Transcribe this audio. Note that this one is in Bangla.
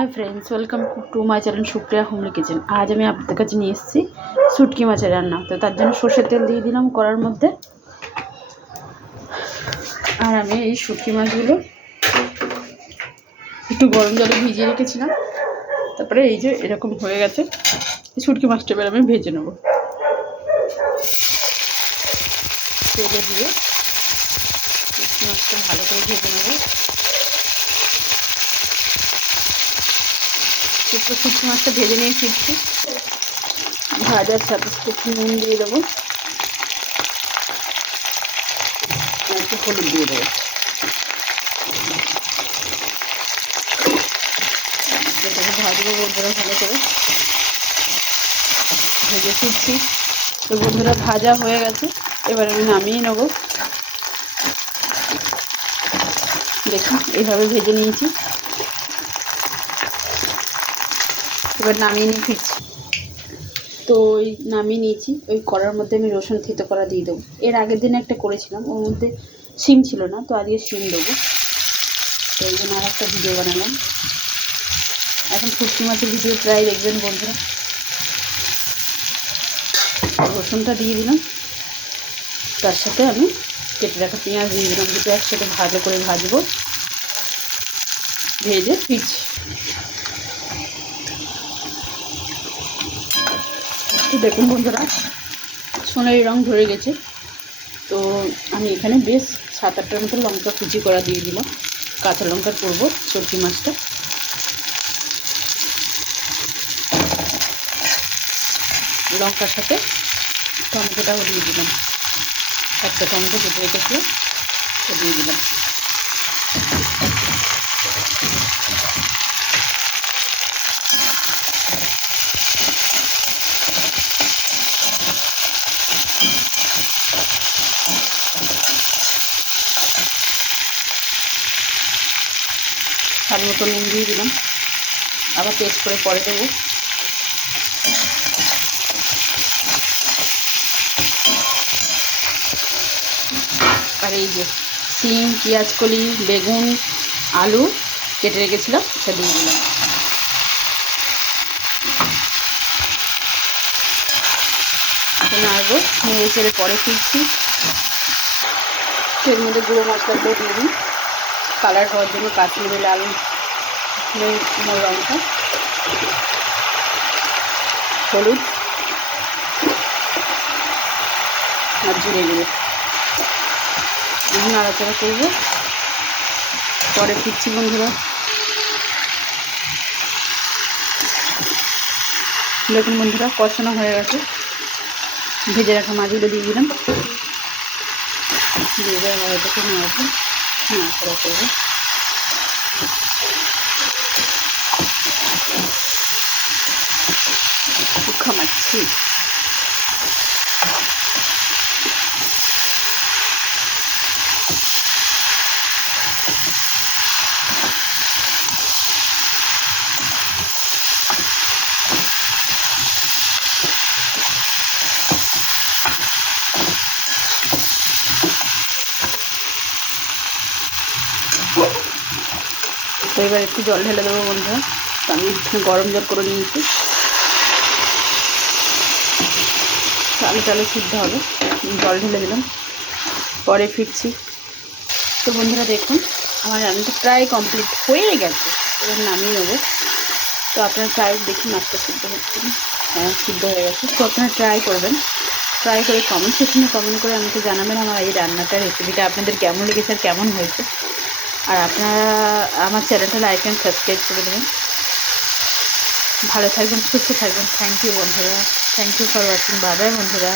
Hi friends, welcome to my channel Supriya homely kitchen. आज मैं आपके काছে নিয়ে এসেছি শুটকি মাছের রান্না। তো তার জন্য সরষের তেল দিয়ে দিলাম কড়ার মধ্যে। আর আমি এই শুটকি মাছগুলো একটু গরম জলে ভিজিয়ে রেখেছিলাম। তারপরে এই যে এরকম হয়ে গেছে, এই শুটকি মাছটা এবার আমি ভেজে নেব। তেলে দিয়ে শুটকি মাছটা ভালো করে ভেজে নেব। শুটকি মাছটা ভেজে নিয়ে ফিরছি। ভাজার সাথে একটু নুন দিয়ে দেবো, একটু হলুদ দিয়ে দেবো। এটাকে ভাজবো বন্ধুরা, ভালো করে ভেজে ফিরছি। তো বন্ধুরা ভাজা হয়ে গেছে, এবার আমি নামিয়ে নেবো। দেখুন এইভাবে ভেজে নিয়েছি, এবার নামিয়ে নিয়ে ফিরছি। তো ওই নামিয়ে নিয়েছি, ওই কড়ার মধ্যে আমি রসুন থেতো করা দিয়ে দেবো। এর আগের দিন একটা করেছিলাম, ওর মধ্যে শিম ছিল না, তো আজকে শিম দেবো। তো এই জন্য আর একটা ভিডিও বানালাম। এখন শুটকি মাছের ভিডিও প্রায় দেখবেন বন্ধুরা। রসুনটা দিয়ে দিলাম, তার সাথে আমি কেটে রাখা পেঁয়াজ দিয়ে দিলাম। দুটো একসাথে ভালো করে ভাজবো, ভেজে ফিরছি। তো দেখুন বন্ধুরা, সোনালি রং ধরে গেছে। তো আমি এখানে বেশ 7-8টার মতো লঙ্কা কুচি করা দিয়ে দিলাম। কাঁচা লঙ্কা করবো শুটকি মাছটা। লঙ্কার সাথে টমেটোটাও দিয়ে দিলাম, একটা টমেটো কেটে রেখেছিলাম, তো দিয়ে দিলাম। স্বাদ মতো নুন দিয়ে দিলাম, আবার টেস্ট করে পরে দেবো। আর এই যে সিম, পেঁয়াজকলি, বেগুন, আলু কেটে রেখেছিলাম, সেটা দিয়ে দিলাম। নাড়বো, নেড়ে চেড়ে পরে ফিরছি। এর মধ্যে গুঁড়ো মশলাগুলো দিয়ে দিই কালার হওয়ার জন্য। কাশ্মীরি লাল লঙ্কা, হলুদ আর জিরে গুঁড়ো। নাড়াচাড়া করবো, পরে ফিরছি বন্ধুরা। দেখুন বন্ধুরা, কষানো হয়ে গেছে। ভেজে রাখা মাছগুলো দিয়ে দিলাম, দিয়ে দেওয়া হয়তো নাড়াবো, নাড়াচাড়া করবো। খামাচ্ছি। তো এবার একটু জল ঢেলে দেবো বন্ধুরা। তো আমি গরম জল করে নিয়েছি, আলু টালু সিদ্ধ হবে। জল ঢেলে দিলাম, পরে ফিরছি। তো বন্ধুরা দেখুন, আমার রান্নাটা প্রায় কমপ্লিট হয়ে গেছে, এবার নামিয়ে নেবো। তো আপনারা ট্রাই দেখুন, মাছটা সিদ্ধ হচ্ছে না? হ্যাঁ, সিদ্ধ হয়ে গেছে। তো আপনারা ট্রাই করবেন, ট্রাই করে কমেন্ট সেকশনে কমেন্ট করে আমাকে জানাবেন আমার এই রান্নাটার রেসিপিটা আপনাদের কেমন লেগেছে আর কেমন হয়েছে। আর আপনারা আমার চ্যানেলটা লাইক অ্যান্ড সাবস্ক্রাইব করে দেবেন। ভালো থাকবেন, সুস্থ থাকবেন। থ্যাংক ইউ বন্ধুরা, thank you for watching. Bye bye বন্ধুরা।